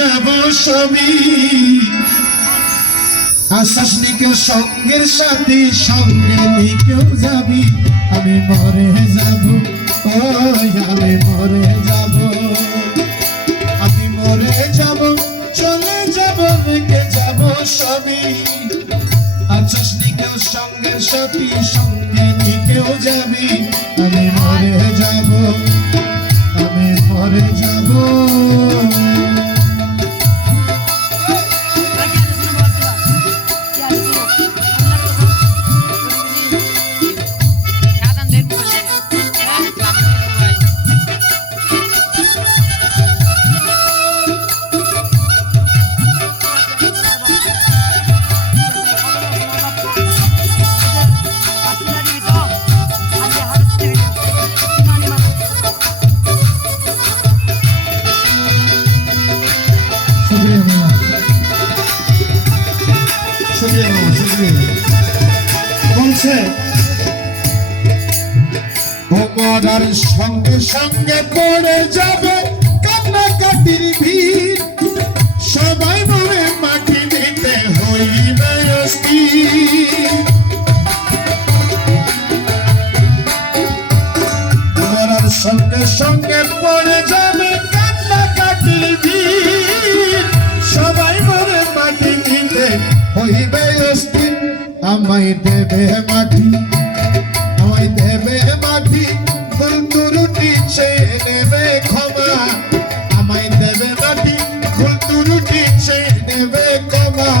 যাব সবই আশ্বাস নিকেও সঙ্গের সাথে সঙ্গে নিকেও যাবি আমি মরে যাব আমি মরে যাব আমি মরে যাব চলে যাব রেখে যাব সবই আশ্বাস নিকেও সঙ্গের সাথে সঙ্গে নিকেও যাবি আমি মরে যাব আমি মরে যাব বলছে মরার সঙ্গে সঙ্গে পড়ে যাবে কান্নাকাটির ভিড় সবাই মরে মাটি দিতে হইবে অস্থির মরার সঙ্গে সঙ্গে পড়ে যাবে কান্নাকাটির ভিড় সবাই মরে মাটি দিতে হইবে অস্থির আমায় দেবে মাটি আমায় দেবে মাটি ভুল ত্রুটি চেয়ে নেবে ক্ষমা আমায় দেবে মাটি ভুল ত্রুটি চেয়ে নেবে ক্ষমা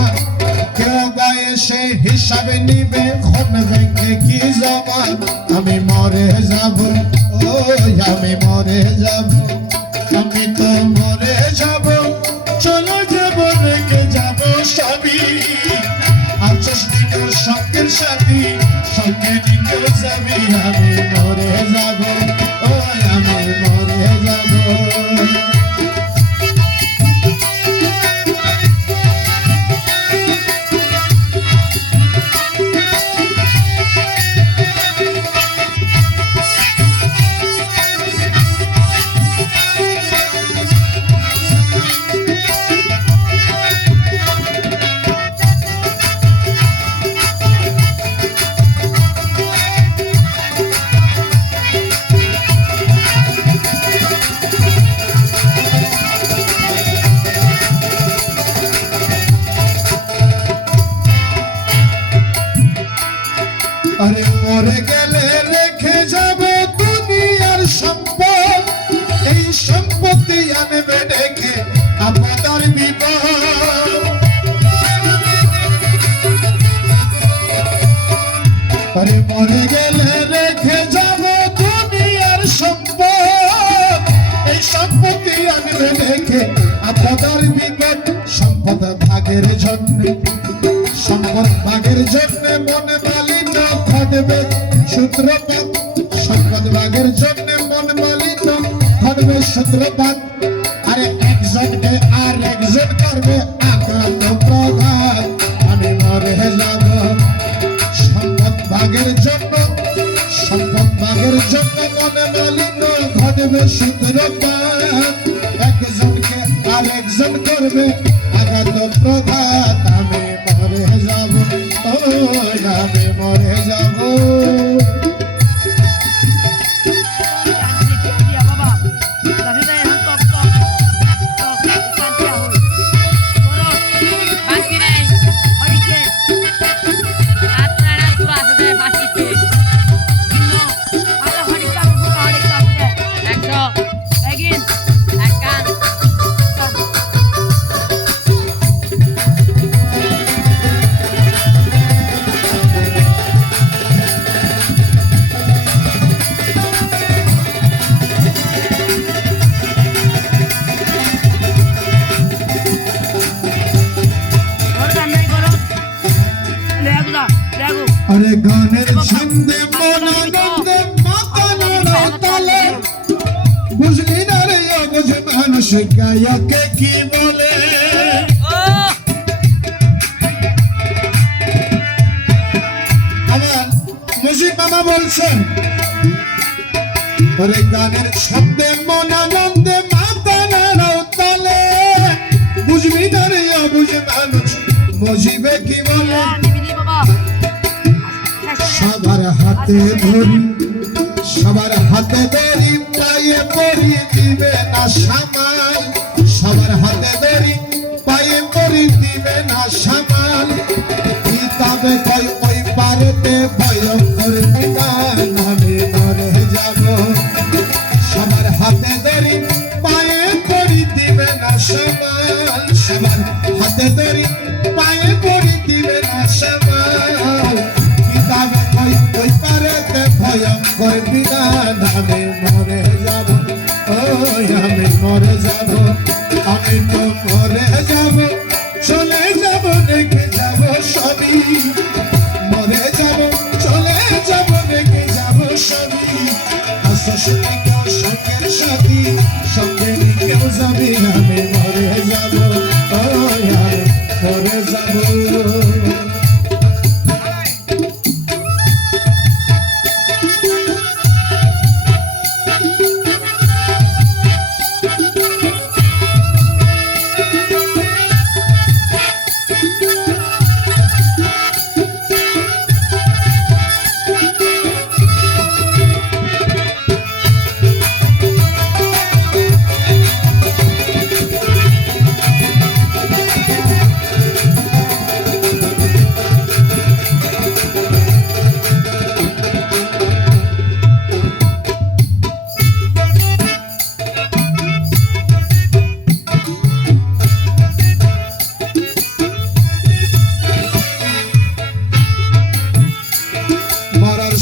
কেউ বা এসে হিসাবে নিবে ক্ষণ ভেঙে কি জমা আমি মরে যাব আমি মরে যাব আমি তো মরে যাব চলে যাব রেখে যাব সবই আশ্বাস নিকেও সঙ্গের সাথী সঙ্গে নিকেও যাবি আমি মরে যাব আমি মরে যাব আরে মরে গেলে রেখে যাব দুনিয়ার সম্পদ এই সম্পত্তি আনবে দেখে আপনার বিপদ আরে মরে গেলে রেখে যাব দুনিয়ার সম্পদ এই সম্পত্তি আনবে দেখে আপনার বিপদ সম্পদ ভাগের জন্য সম্পদ ভাগের জন্য মনে মালিন্য ঘটবে সূত্রপাত সম্পদ ভাগের জন্য মন মালিন্য ঘটবে সূত্রপাত আরে একজনকে আর একজন করবে আক্রান্ত প্রঘাত আমি মরে যাব সম্পদ ভাগের জন্য মনে মালিন্য ঘটবে সূত্রপাত একজনকে আর একজন করবে আঘাত প্রঘাত আমি মরে যাব আমি মরে যাব আরে গানের ছন্দে মনানন্দে মাথা নাড়া তালে বুঝলি না রে অবুঝ মানুষ গায়কে কি বলে আমার মুজিব মামা বলছেন আরে গানের ছন্দে মনানন্দে মাথা নাড়া তালে বুঝে মানুষ মজিবে কি বলে সবার হাতে ধরি সবার হাতে ধরি পায়ে পরি দিবে না সামাল সবার হাতে ধরি পায়ে পরি দিবে না সামাল কিতাবে কই ওই পারেতে ভয়ঙ্কর বিধান আমি মরে যাব সবার হাতে ধরি পায়ে পরি দিবে না সামাল সবার হাতে ধরি পায়ে পরি দিবে না সামাল কিতাবে কই ওই পারেতে ভয়ঙ্কর বিধান আমি মরে যাব ওই আমি মরে যাব আমি তো মরে যাব চলে যাব রেখে যাব সবই মরে যাব চলে যাব রেখে যাব সবই আসলে কেউ সঙ্গের সাথী সঙ্গে কেউ যাবে আমি মরে যাব ওই আমি মরে যাব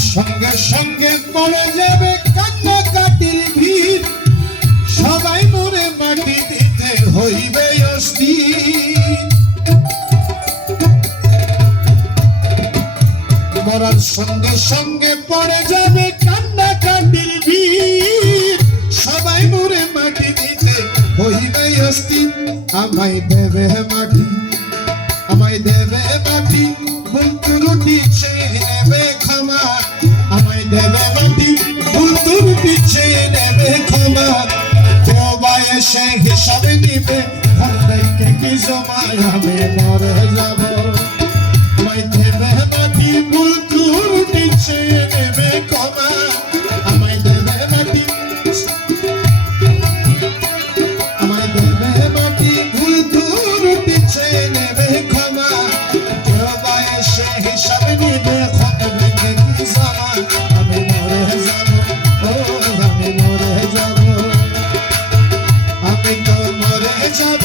সঙ্গে সঙ্গে পড়ে যাবে কান্নাকাটির ভিড় সবাই মরে মাটি দিতে হইবে অস্থির মরার সঙ্গে সঙ্গে পড়ে যাবে কান্নাকাটির ভিড় সবাই মরে মাটি দিতে হইবে অস্থির আমায় দেবে মাটি আমায় দেবে মাটি বন্ধু রুটি চেয়ে নেবে ক্ষমা আমায় দেবে মাটি বন্ধু রুটি চেয়ে নেবে ক্ষমা তওবা এসে হিসাবে নিবে ভাইকে কি জমায় আমি মরে যাব আমায় দেবে মাটি বন্ধু রুটি চেয়ে নেবে ক্ষমা আমায় দেবে মাটি আমায় দেবে মাটি বন্ধু রুটি চেয়ে নেবে ক্ষমা তওবা এসে হিসাবে নিবে ভাইকে কি জমায় আমি মরে যাব ও আমি মরে যাব আমি তো মরে যাব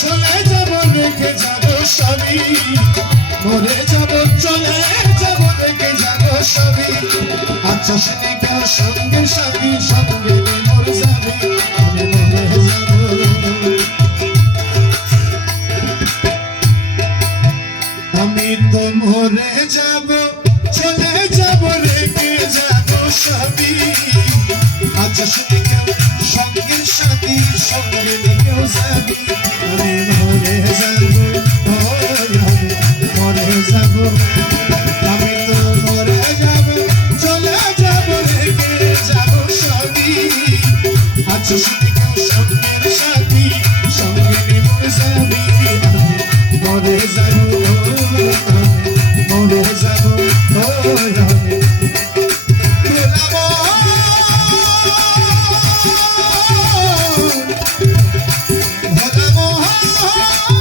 চলে যাব রেখে যাব সবই মরে যাব চলে যাব রেখে যাব সবই আচ্ছা শুনে কেউ সঙ্গে সাথী সঙ্গে মরে যাবে আমি মরে যাব আমি তো মরে যাব চলে যাব রেখে যাব সবই আচ্ছা শুনে কেউ সঙ্গে সাথী সঙ্গে কেউ যাবি আমি মরে যাব আমি মরে যাব আমি তো মরে যাব চলে যাব রেখে যাব সবই আচ্ছা শুনে কেউ সঙ্গের সাথী সঙ্গে মরে যাবি আমি মরে যাব মরে যাব আমি ভোলা মোহন